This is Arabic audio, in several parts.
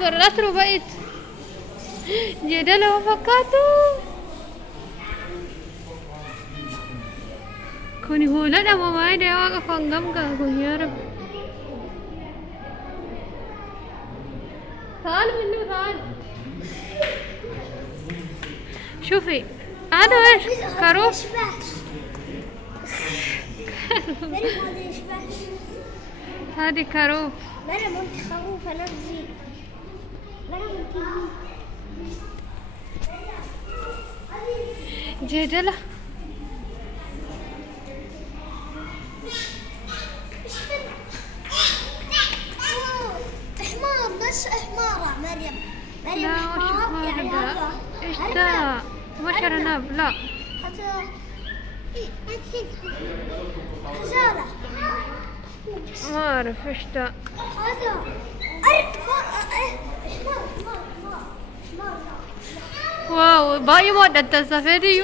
اصبر الأسر بقيت جدله وفكاته كوني هو لا ما يدي واقف انقمقا كوني يا رب تعال منو تعال شوفي هذا ايش خروف هذه خروف أنا منت خروف نفسي جدله حمار بس حمارة مريم لا حمار يعني هذا ايش ده مش ارنب لا هذا غزالة ما اعرف ايش ده هذا حمار واو باقي مدة تسافري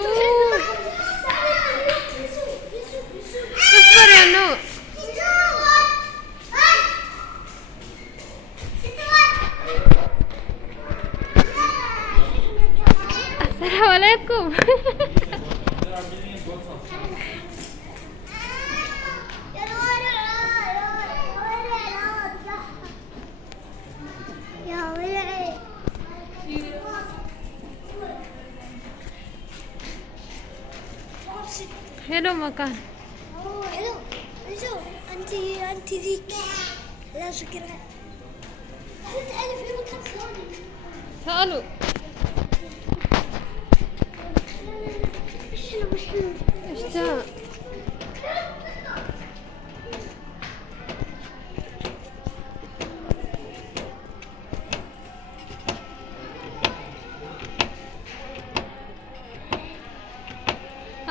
اصبر يا نور السلام عليكم حلو مكان حلو شوف انت ذيك لا شكرا تعالي في مكان ثاني تعالوا ايش ده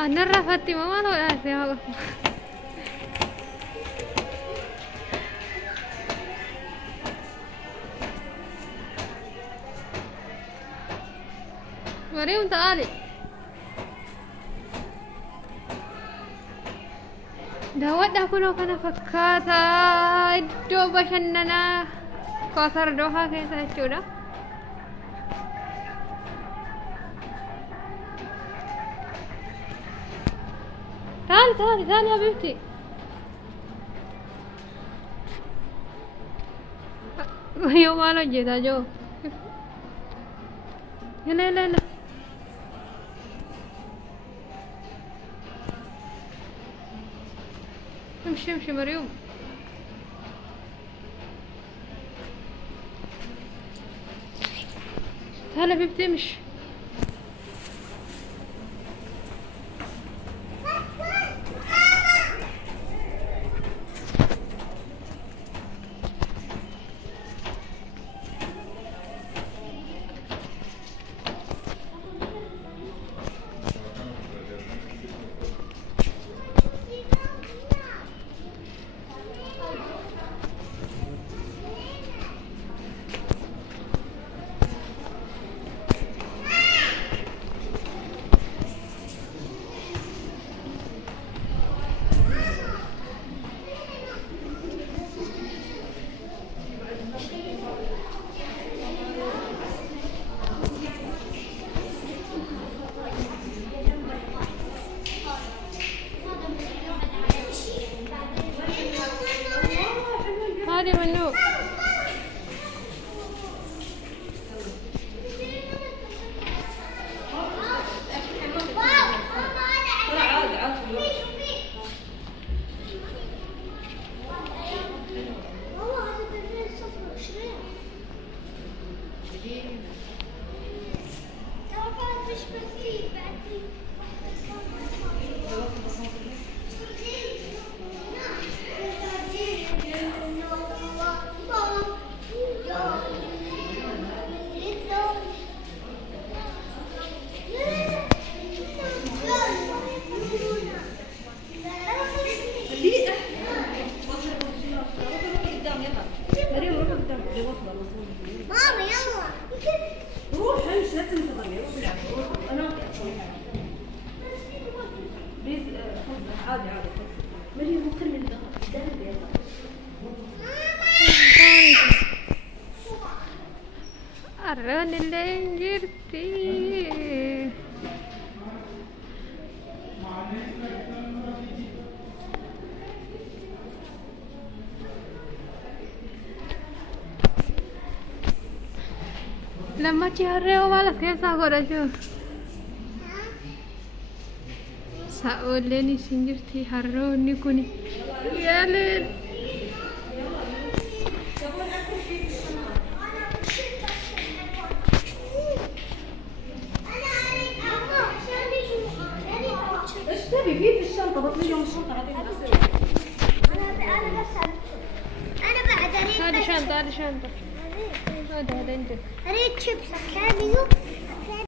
أنا رفعتي ما لو أسيا مريم تعالي daawwadhaa kunoo kana fakkaataa iddoo bashannanaa Kawasar Dohaa keessa jechuudha. تعالي حبيبتي يوم ما لجيتا جو يلا امشي مريم تعالي حبيبتي امشي هذه منو ماما يلا روح امشي لا تنتظرني روح العب انا بليز خذ عادي مريم خلي الدخل Arroni illee jirti. Lammachi harree maal as keessaa godhachuu? Sa'oolleen isin jirti harroonni kun yaaleen. ايش تبي في الشنطه بطليهم الشنطه بعدين انا بعد هذه شنطة هذه شنطة. هذا أنت. اريد شيبس اوكي.